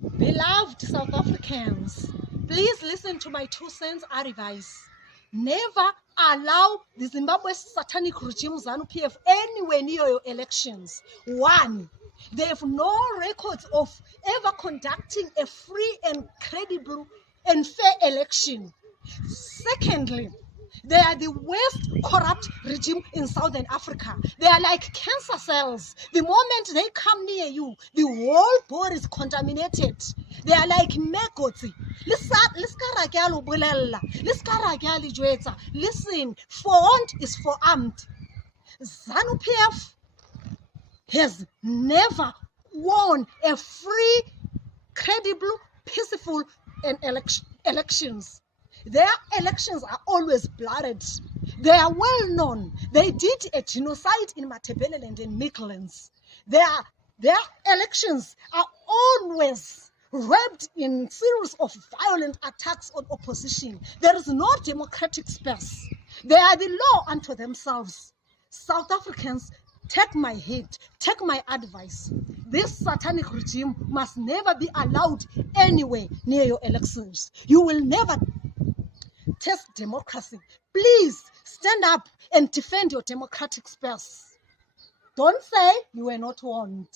Beloved South Africans, please listen to my 2 cents advice. Never allow the Zimbabwe satanic regime, ZANU-PF, anywhere near your elections. One, they have no records of ever conducting a free and credible and fair election. Secondly, they are the worst corrupt regime in Southern Africa. They are like cancer cells. The moment they come near you, the whole body is contaminated. They are like maggots. Listen, forearmed is forearmed. ZANU-PF has never won a free, credible, peaceful elections. Their elections are always blooded. They are well known. They did a genocide in Matabeleland and Midlands. Their elections are always wrapped in series of violent attacks on opposition. There is no democratic space. They are the law unto themselves. South Africans, take my hint, take my advice. This satanic regime must never be allowed anywhere near your elections. You will never test democracy. Please stand up and defend your democratic space. Don't say you were not warned.